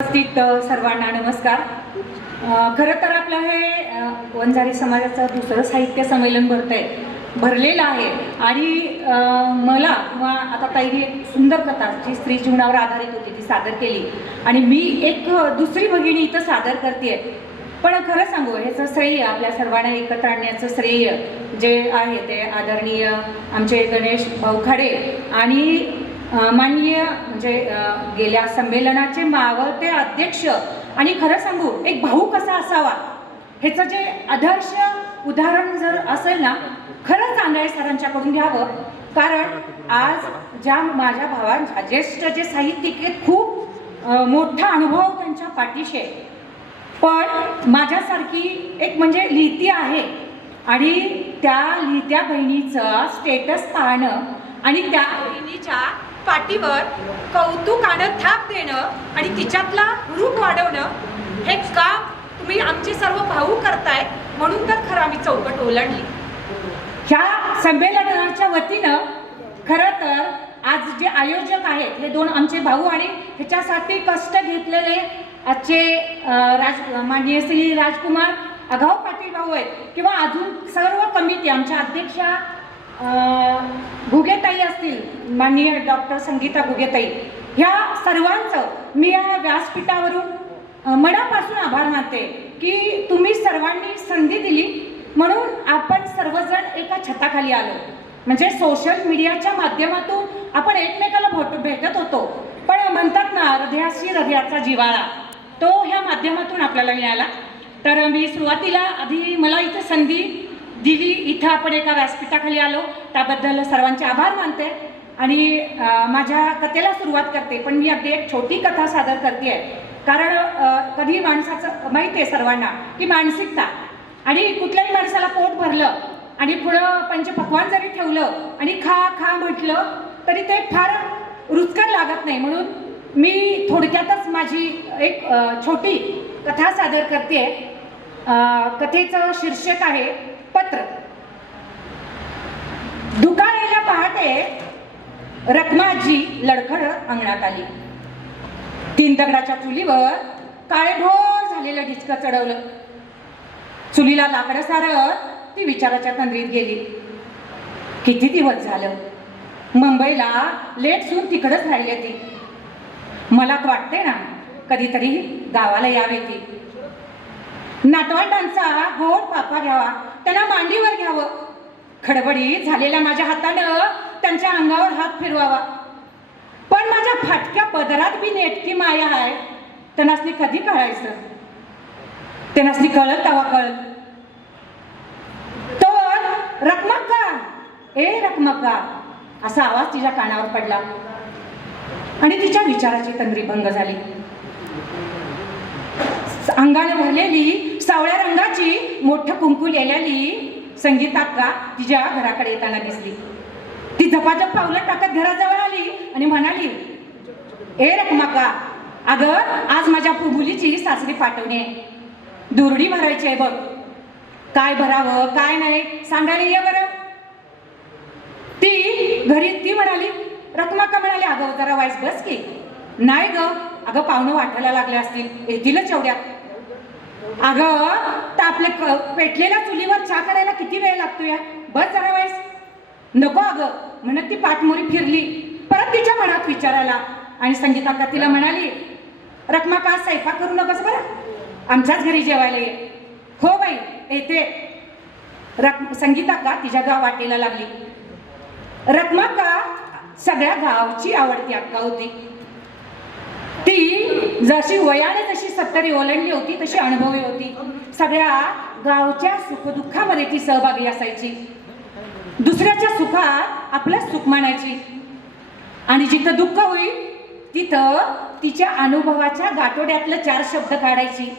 उपस्थित सर्वांना नमस्कार. खरं तर आपलं हे वंजारी समाजाचं दुसरं साहित्य संमेलन भरत आहे भरलेलं आहे. आणि मला किंवा आता ताईने एक सुंदर कथा जी स्त्री जीवनावर आधारित होती ती सादर केली. आणि मी एक दुसरी भगिनी इथं सादर करते पण खरं सांगू ह्याचं श्रेय आपल्या सर्वांना एकत्र आणण्याचं श्रेय जे आहे ते आदरणीय आमचे गणेश भाऊ खाडे आणि माननीय म्हणजे गेल्या संमेलनाचे मावळते अध्यक्ष आणि खरं सांगू एक भाऊ कसा असावा? ह्याचं जे आदर्श उदाहरण जर असेल ना खरंच आंधळे सरांच्याकडून घ्यावं. कारण आज ज्या माझ्या भावांच्या ज्येष्ठ जे साहित्यिक आहेत खूप मोठा अनुभव त्यांच्या पाठीशी आहे. पण माझ्यासारखी एक म्हणजे लिहिती आहे. आणि त्या लिहित्या बहिणीचं स्टेटस पाहणं आणि त्या बहिणीच्या पाठीवर कौतुकानं थाप देणं आणि तिच्यातला रूप वाढवणं हे काम तुम्ही आमचे सर्व भाऊ करताय म्हणून तर खरं आम्ही चौकट ओलांडली. ह्या संमेलनाच्या वतीनं खरं तर आज जे आयोजक आहेत हे दोन आमचे भाऊ आणि ह्याच्यासाठी कष्ट घेतलेले आजचे राज माननीय श्री राजकुमार आघाव पाटील भाऊ आहेत किंवा अजून सर्व कमिटी आमच्या अध्यक्षा घुगेताई भुगेताई असतील माननीय डॉक्टर संगीता भुगेताई ह्या सर्वांचं मी या व्यासपीठावरून मनापासून आभार मानते की तुम्ही सर्वांनी संधी दिली म्हणून आपण सर्वजण एका छताखाली आलो. म्हणजे सोशल मीडियाच्या माध्यमातून आपण एकमेकाला भेट भेटत होतो. पण म्हणतात ना हृदयाशी हृदयाचा जिवाळा तो ह्या माध्यमातून आपल्याला मिळाला. तर मी सुरुवातीला आधी मला इथे संधी दिली इथं आपण एका व्यासपीठाखाली आलो. त्याबद्दल सर्वांचे आभार मानते. आणि माझ्या कथेला सुरुवात करते पण मी अगदी एक छोटी कथा सादर करते कारण कधी माणसाचं माहिती आहे सर्वांना की मानसिकता आणि कुठल्याही माणसाला पोट भरलं आणि पुढं पंचपक्वान जरी ठेवलं आणि खा खा म्हटलं तरी ते फार रुचकर लागत नाही. म्हणून मी थोडक्यातच माझी एक छोटी कथा सादर करते कथेचं शीर्षक आहे पत्र. दुकानेला पहाटे रखमाजी लडखडत अंगणात आली. तीन दगडाच्या चुलीवर काळेभोर झालेलं डिचकं चढवलं. चुलीला लाकडं सारत ती विचाराच्या तंद्रीत गेली. किती दिवस झालं? मुंबईला लेट सून तिकडंच राहिली ती. मला वाटते ना कधीतरी गावाला यावे ती. नातवंडांचा गोड पापा घ्यावा. त्यांना मांडीवर घ्यावं. खडबडीत झालेल्या माझ्या हातानं त्यांच्या अंगावर हात फिरवावा. पण माझ्या फाटक्या पदरात बी नेटकी माया आहे. त्यांनासनी कधी कळायचं? त्यांनासनी कळत तवा कळत तर रकमक्का ए रकमक्का असा आवाज तिच्या कानावर पडला. आणि तिच्या विचाराची तंद्री भंग झाली. अंगाने भरलेली सावळ्या रंगाची मोठं कुंकू लिहिलेली संगीताक्का तिच्या घराकडे येताना दिसली. ती झपाझप पावलं टाकत घराजवळ आली आणि म्हणाली ए रकमाका अगं आज माझ्या मुलीची सासरी पाठवणे. दुरडी भरायची आहे बघ. काय भरावं काय नाही सांगायला ये बरं. ती घरी ती म्हणाली रकमाका म्हणाली अगं जरा वाईस बस की. नाही ग अगं पाहुणं वाटायला लागले असतील येतीलच एवढ्या अगं तर आपल्या क- पेटलेल्या चुलीवर चहा करायला किती वेळ लागतो या? बस जरा वेळेस. नको अगं म्हणत ती पाठमोरी फिरली. परत तिच्या मनात विचारायला आणि संगीता तिला म्हणाली रकमा का स्वयंपाक करू नकोस बरं? आमच्याच घरी जेवायला ये. हो बाई येते. रक संगीता का तिच्या गाव वाटेला लागली. रकमा का सगळ्या गावची आवडती अक्का होती. ती जशी वयाने जशी सत्तरी ओलांडली होती तशी अनुभवी होती. सगळ्या गावच्या सुखदुःखामध्ये ती सहभागी असायची. दुसऱ्याच्या सुखात आपलं सुख मानायची. आणि जिथं दुःख होईल तिथं तिच्या अनुभवाच्या गाठोड्यातलं चार शब्द काढायची.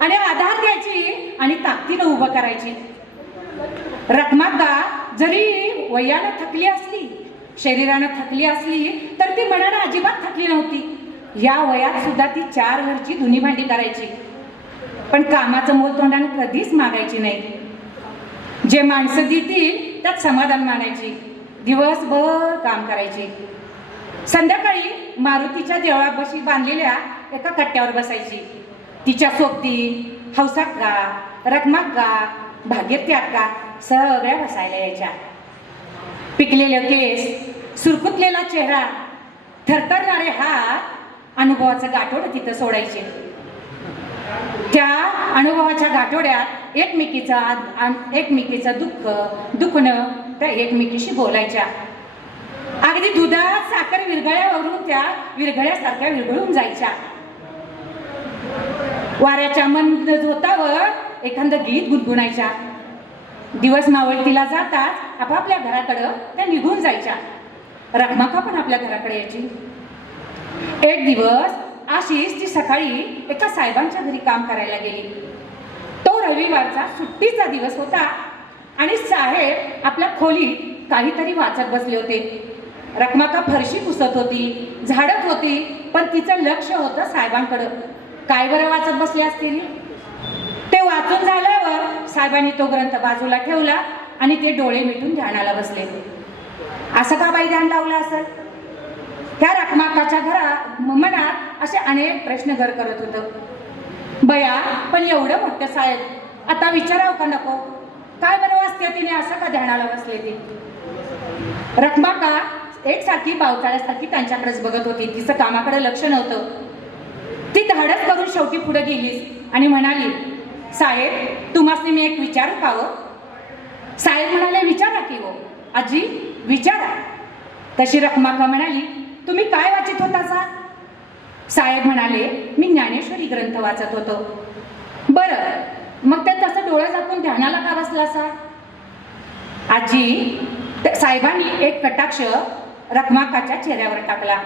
आणि आधार द्यायची आणि ताकदीनं उभं करायची. रत्मागा जरी वयानं थकली असली शरीरानं थकली असली तर ती मनानं अजिबात थकली नव्हती. या वयात सुद्धा ती चार घरची धुनी भांडी करायची. पण कामाचं मोल तोंडानं कधीच मागायची नाही. जे माणसं देतील त्यात समाधान मानायची दिवसभर काम करायची. संध्याकाळी मारुतीच्या देवळापाशी बांधलेल्या एका कट्ट्यावर बसायची. तिच्या सोबती हौसात का रकमात का भाग्यवती अक्का सगळ्या बसायला यायच्या. पिकलेले केस सुरकुतलेला चेहरा थरथरणारे हात अनुभवाचं गाठोड तिथं सोडायचे. त्या अनुभवाच्या गाठोड्यात एकमेकीचा एकमेकीचं दुःख दुखणं त्या एकमेकीशी बोलायच्या. अगदी दुधात साखर विरघळ्यावरून त्या विरघळ्यासारख्या विरघळून जायच्या. वाऱ्याच्या मंद झोतावर एखादं गीत गुणगुणायच्या. दिवस मावळतीला जाताच आपापल्या घराकडं त्या निघून जायच्या. रगमाखा पण आपल्या घराकडे यायची. एक दिवस आशिष ती सकाळी एका साहेबांच्या घरी काम करायला गेली. तो रविवारचा सुट्टीचा दिवस होता आणि साहेब आपल्या खोलीत काहीतरी वाचत बसले होते. रखमाका फरशी पुसत होती झाडत होती पण तिचं लक्ष होतं साहेबांकडं. काय बरं वाचत बसले असतील? ते वाचून झाल्यावर साहेबांनी तो ग्रंथ बाजूला ठेवला आणि ते डोळे मिटून ध्यानाला बसले. असं का बाई ध्यान लावलं असेल? त्या रखमाकाच्या घरा म- मनात असे अनेक प्रश्न घर करत होतं. बया पण एवढं मोठं साहेब आता विचारावं का नको? काय बरं वाचते तिने असं का ध्यानाला बसले ती? रखमाका एकसारखी पावसाळ्यासारखी त्यांच्याकडेच बघत होती. तिचं कामाकडे लक्ष नव्हतं. ती धाडस करून शेवटी पुढे गेलीस आणि म्हणाली साहेब तुम्हाला मी एक विचारू पावं हो? साहेब म्हणाले विचारा की हो. आजी विचारा. तशी रखमाका म्हणाली तुम्ही काय वाचित होता सा? साहेब म्हणाले मी ज्ञानेश्वरी ग्रंथ वाचत होतो. बरं मग त्यात तसं डोळा झाकून ध्यानाला का बसला सा? आजी त्या साहेबांनी एक कटाक्ष रखमाकाच्या चेहऱ्यावर टाकला.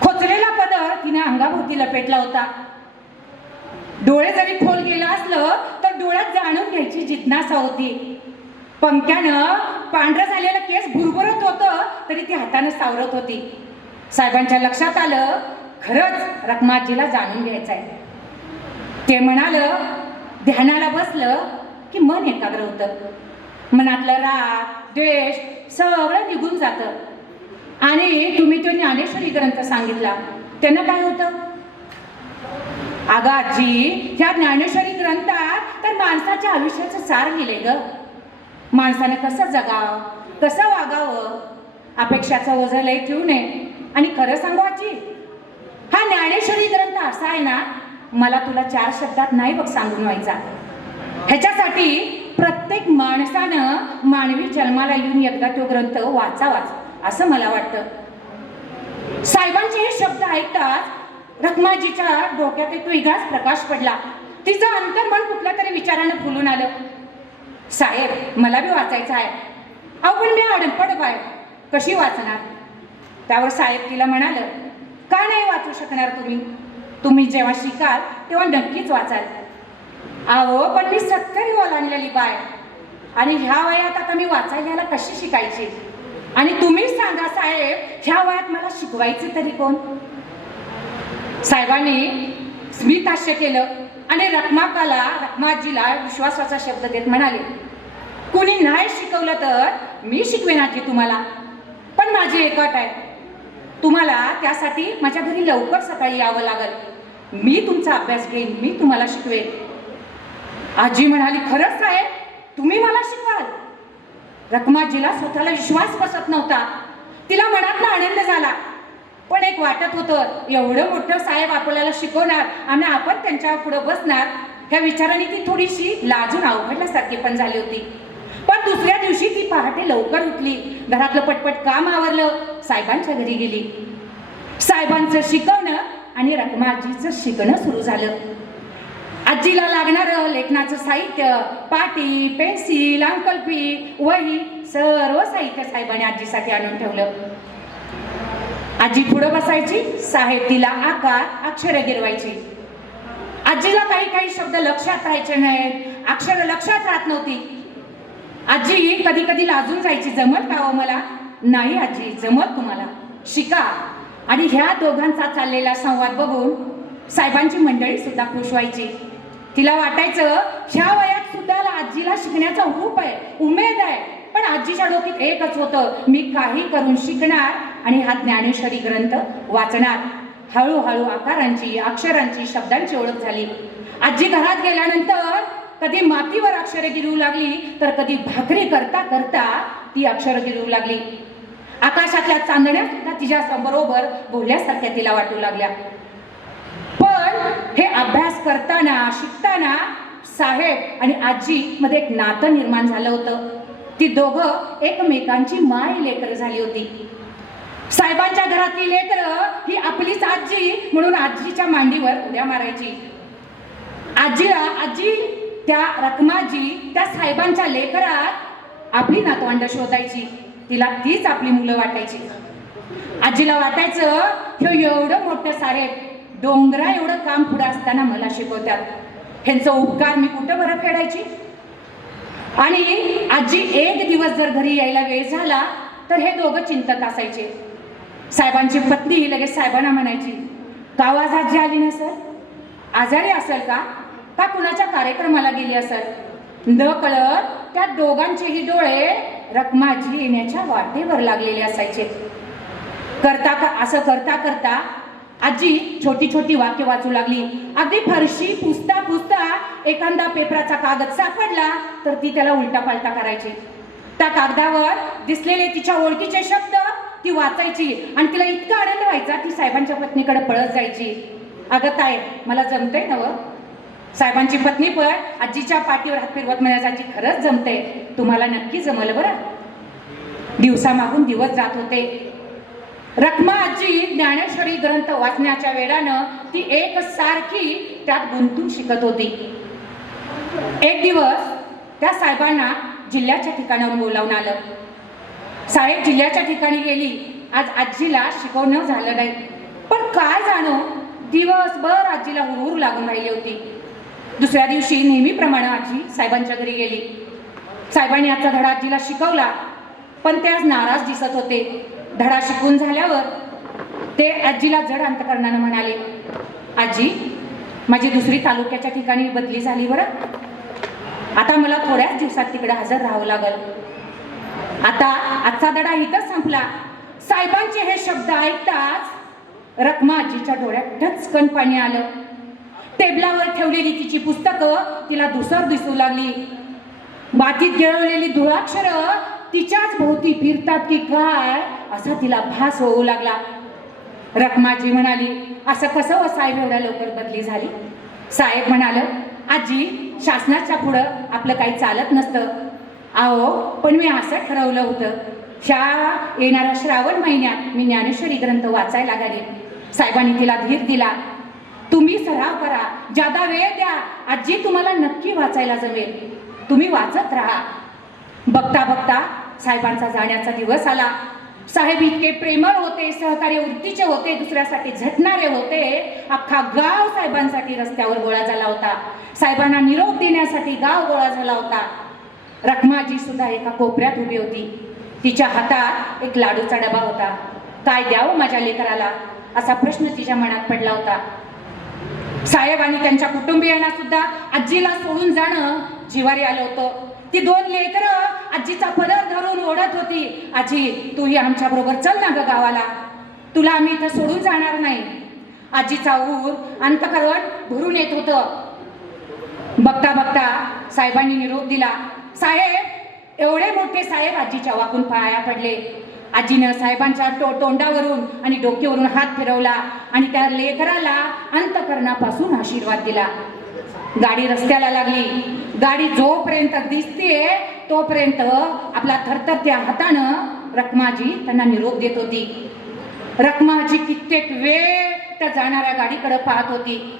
खोचलेला पदर तिने अंगाभोवती लपेटला होता. डोळे जरी खोल गेलं असलं तर डोळ्यात जाणून घ्यायची जिज्ञासा होती. पंख्यानं पांढरं झालेलं केस भुरभुरत होतं तरी ती हातानं सावरत होती. साहेबांच्या लक्षात आलं खरंच रखमाजीला जाणून घ्यायचं आहे ते म्हणालं ध्यानाला बसलं की मन एकाग्र होतं. मनातलं राग द्वेष सगळं निघून जातं. आणि तुम्ही तो ज्ञानेश्वरी ग्रंथ सांगितला त्यानं काय होतं? अगं आजी ह्या ज्ञानेश्वरी ग्रंथात तर माणसाच्या आयुष्याचं सार लिहिले ग. माणसाने कसं जगावं कसं वागावं अपेक्षाचं ओझं लय ठेवू नये. आणि खरं सांगू आजी हा ज्ञानेश्वरी ग्रंथ असा आहे ना मला तुला चार शब्दात नाही बघ सांगून व्हायचा. ह्याच्यासाठी प्रत्येक माणसानं मानवी जन्माला येऊन एकदा तो ग्रंथ वाचावाच असं मला वाटतं. साहेबांचे हे शब्द ऐकताच रखमाजीच्या डोक्यात एक वेगळाच प्रकाश पडला. तिचं अंतर्मन कुठल्या तरी विचारानं फुलून आलं. साहेब मला बी वाचायचं आहे. अहो पण मी अडपड बाय कशी वाचणार? त्यावर साहेब तिला म्हणालं का नाही वाचू शकणार तुम्ही? तुम्ही जेव्हा शिकाल तेव्हा नक्कीच वाचाल. अहो पण मी सत्तरी ओलांडलेली बाय आणि ह्या वयात आता मी वाचायला कशी शिकायची? आणि तुम्हीच सांगा साहेब ह्या वयात मला शिकवायचे तरी कोण? साहेबांनी स्मिताश्य केलं आणि रखमाकाला रखमाजीला विश्वासाचा शब्द देत म्हणाले कोणी नाही शिकवलं तर मी शिकवेन तुम्हाला. पण माझी एक अट आहे. तुम्हाला त्यासाठी माझ्या घरी लवकर सकाळी यावं लागेल. मी तुमचा अभ्यास घेईन मी तुम्हाला शिकवेन. आजी म्हणाली खरंच काय तुम्ही मला शिकवाल. रखमाजीला स्वतःला विश्वास बसत नव्हता. तिला मनातला आनंद झाला. पण एक वाटत होतं एवढं मोठं साहेब आपल्याला शिकवणार आणि आपण त्यांच्या पुढं बसणार. ह्या विचाराने ती थोडीशी लाजून अवघडल्यासारखी पण झाली होती. पण दुसऱ्या दिवशी ती पहाटे लवकर उठली. घरातलं पटपट काम आवरलं. साहेबांच्या घरी गेली. साहेबांचं शिकवणं आणि रकमाजीचं शिकणं सुरू झालं. आजीला लागणारं लेखनाचं साहित्य पाटी पेन्सिल अंकल्पी वही सर्व साहित्य साहेबांनी आजीसाठी आणून ठेवलं. आजी पुढं बसायची साहेब तिला आकार अक्षर गिरवायची. आजीला काही काही शब्द लक्षात राहायचे नाहीत. अक्षर लक्षात राहत नव्हती. आजी कधी कधी लाजून जायची जमत का हो मला? नाही आजी जमत तुम्हाला. शिका. आणि ह्या दोघांचा चाललेला संवाद बघून साहेबांची मंडळी सुद्धा खुश व्हायची. तिला वाटायचं ह्या वयात सुद्धा आजीला शिकण्याचा रूप आहे उमेद आहे. पण आजीच्या डोक्यात एकच होतं मी काही करून शिकणार आणि हा ज्ञानेश्वरी ग्रंथ वाचणार. हळूहळू आकारांची अक्षरांची शब्दांची ओळख झाली. आजी घरात गेल्यानंतर कधी मातीवर अक्षरे गिरवू लागली तर कधी भाकरी करता करता ती अक्षरं गिरवू लागली. आकाशातल्या चांदण्या सुद्धा तिच्या बरोबर बोलल्यासारख्या तिला वाटू लागल्या. पण हे अभ्यास करताना शिकताना साहेब आणि आजी मध्ये एक नातं निर्माण झालं होतं. ती दोघं एकमेकांची माय लेकर झाली होती. साहेबांच्या घरातली लेकर ही आपलीच आजी म्हणून आजीच्या मांडीवर उड्या मारायची. आजीला आजी त्या रकमाजी त्या साहेबांच्या लेकरात आपली नातवंड शोधायची. तिला तीच आपली मुलं वाटायची. आजीला वाटायचं हे एवढं मोठं साहेब डोंगरा एवढं काम पुढं असताना मला शिकवतात. ह्यांचं उपकार मी कुठं बरं फेडायची? आणि आजी एक दिवस जर घरी यायला वेळ झाला तर हे दोघं चिंतत असायचे. साहेबांची पत्नी लगेच साहेबांना म्हणायची गावात आजी आली ना सर? आजारी असेल का? का कुणाच्या कार्यक्रमाला गेली असेल? न कळत त्या दोघांचेही डोळे रकमाजी येण्याच्या वाटेवर लागलेले असायचे. करता का असं करता करता आजी छोटी छोटी वाक्य वाचू लागली. अगदी फरशी पुसता पुसता एखादा पेपराचा कागद सापडला तर ती त्याला उलटा पालटा करायची. त्या कागदावर दिसलेले तिच्या ओळखीचे शब्द ती वाचायची आणि तिला इतका आनंद व्हायचा ती साहेबांच्या पत्नीकडे पळत जायची. अगं ताय मला जमतंय ना साहेबांची पत्नी पण आजीच्या पाठीवर हात फिरवत म्हणायची खरंच जमते. तुम्हाला नक्की जमलं बरं? दिवसामागून दिवस जात होते. रखमा आजी ज्ञानेश्वरी ग्रंथ वाचण्याच्या वेळानं ती एक सारखी त्यात गुंतून शिकत होती. एक दिवस त्या साहेबांना जिल्ह्याच्या ठिकाणावर बोलावून आलं. साहेब जिल्ह्याच्या ठिकाणी गेली. आज आजीला शिकवणं झालं नाही. पण काय जाणो दिवसभर आजीला हुरहुर लागून राहिली होती. दुसऱ्या दिवशी नेहमीप्रमाणे आजी साहेबांच्या घरी गेली. साहेबांनी आजचा धडा आजीला शिकवला पण ते आज नाराज दिसत होते. धडा शिकून झाल्यावर ते आजीला जड अंतकरणानं म्हणाले आजी माझी दुसरी तालुक्याच्या ठिकाणी बदली झाली बरं. आता मला थोड्याच दिवसात तिकडे हजर राहावं लागल. आता आजचा धडा इथंच संपला. साहेबांचे हे शब्द ऐकताच रकमा आजीच्या डोळ्यात ढचकन पाणी आलं. टेबलावर ठेवलेली तिची पुस्तकं तिला दुसर दिसू लागली. मातीत गिळवलेली धुळाक्षर तिच्याच भोवती फिरतात की काय असा तिला भास होऊ लागला. रखमाजी म्हणाली असं कसं व साहेब एवढ्या लवकर बदली झाली? साहेब म्हणाल आजी शासनाच्या पुढं आपलं काही चालत नसतं. आहो पण मी असं ठरवलं होतं. ह्या येणाऱ्या श्रावण महिन्यात मी ज्ञानेश्वरी ग्रंथ वाचायला लागले. साहेबांनी तिला धीर दिला. तुम्ही सराव करा. जादा वेळ द्या. आजी तुम्हाला नक्की वाचायला जमेल. तुम्ही वाचत राहा. बघता बघता साहेबांचा जाण्याचा दिवस आला. साहेब इतके प्रेमळ होते सहकार्य वृत्तीचे होते दुसऱ्यासाठी झटणारे होते. अख्खा गाव साहेबांसाठी रस्त्यावर गोळा झाला होता. साहेबांना निरोप देण्यासाठी गाव गोळा झाला होता. रखमाजी सुद्धा एका कोपऱ्यात उभी होती. तिच्या हातात एक लाडूचा डबा होता. काय द्यावं माझ्या लेकराला? असा प्रश्न तिच्या मनात पडला होता. साहेब आणि त्यांच्या कुटुंबियांना सुद्धा आजीला सोडून जाणं जिवारी आलं होतं. ती दोन लेकर आजीचा पदर धरून ओढत होती. आजी तूही आमच्या बरोबर चल ना ग गावाला. तुला आम्ही इथं सोडून जाणार नाही. आजीचा ऊर अंतकरण भरून येत होतं. बघता बघता साहेबांनी निरोप दिला. साहेब एवढे मोठे साहेब आजीच्या वाकून पाया पडले. आजीनं साहेबांच्या टो तोंडावरून आणि डोक्यावरून हात फिरवला आणि त्या लेकराला अंतकरणापासून आशीर्वाद दिला. गाडी रस्त्याला लागली. गाडी जोपर्यंत दिसते तोपर्यंत आपला थरथरत्या हातानं रखमाजी त्यांना निरोप देत होती. रखमाजी कित्येक वेळ त्या जाणाऱ्या गाडीकडे पाहत होती.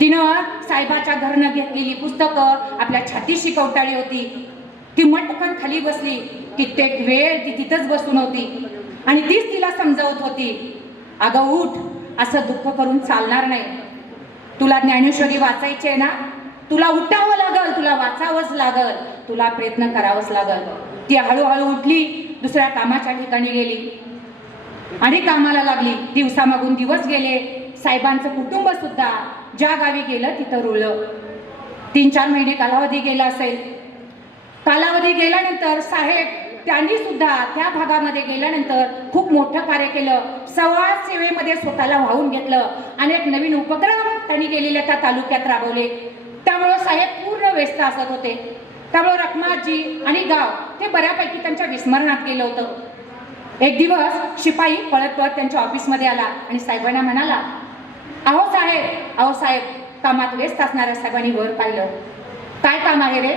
तिनं साहेबाच्या घरनं घेतलेली पुस्तकं आपल्या छातीशी शिकवताळी होती. ती मटकन खाली बसली. कित्येक वेळ ती तिथंच बसून होती. आणि तीच तिला समजावत होती अगं उठ असं दुःख करून चालणार नाही. तुला ज्ञानेश्वरी वाचायची आहे ना तुला उठावं लागल तुला वाचावंच लागल तुला प्रयत्न करावंच लागल. ती हळूहळू उठली दुसऱ्या कामाच्या ठिकाणी गेली. आणि कामाला लागली दिवसामागून दिवस गेले साहेबांचं कुटुंब सुद्धा ज्या गावी गेलं तिथं रुळलं. तीन चार महिने कालावधी गेला असेल. कालावधी गेल्यानंतर साहेब त्यांनी सुद्धा त्या भागामध्ये गेल्यानंतर खूप मोठं कार्य केलं. समाज सेवेमध्ये स्वतःला वाहून घेतलं. आणि एक नवीन उपक्रम त्यांनी गेलेल्या त्या तालुक्यात राबवले. त्यामुळं साहेब पूर्ण व्यस्त असत होते. त्यामुळं रखमाजी आणि गाव हे बऱ्यापैकी त्यांच्या विस्मरणात गेलं होतं. एक दिवस शिपाई पळत पळत त्यांच्या ऑफिसमध्ये आला आणि साहेबांना म्हणाला अहो साहेब अहो साहेब कामात व्यस्त असणाऱ्या साहेबांनी वर पाहिलं. काय काम आहे रे?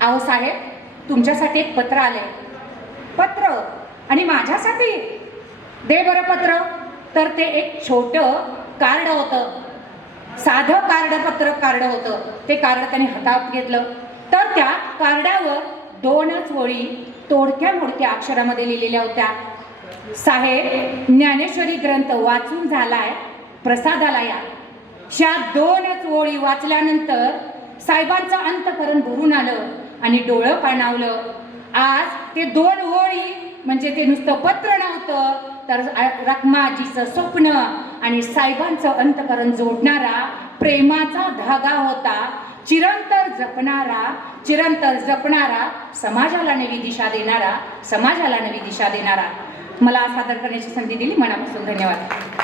अहो साहेब तुमच्यासाठी एक पत्र आले पत्र. आणि माझ्यासाठी? दे बरं पत्र. तर ते एक छोट कार्ड होतं. साधं कार्ड पत्र कार्ड होतं. ते कार्ड त्याने हातात घेतलं. तर त्या कार्डावर दोनच ओळी तोडक्या मोडक्या अक्षरामध्ये लिहिलेल्या होत्या. साहेब ज्ञानेश्वरी ग्रंथ वाचून झालाय प्रसादाला या. ह्या दोनच ओळी वाचल्यानंतर साहेबांचं अंतकरण भरून आलं आणि डोळं पाणावलं. आज ते दोन म्हणजे ते नुसतं पत्र नव्हतं तर रखमाजीचं स्वप्न आणि साहेबांचं अंतकरण जोडणारा प्रेमाचा धागा होता. चिरंतर जपणारा चिरंतर जपणारा समाजाला नवी दिशा देणारा समाजाला नवी दिशा देणारा. मला सादर करण्याची संधी दिली. मनापासून धन्यवाद.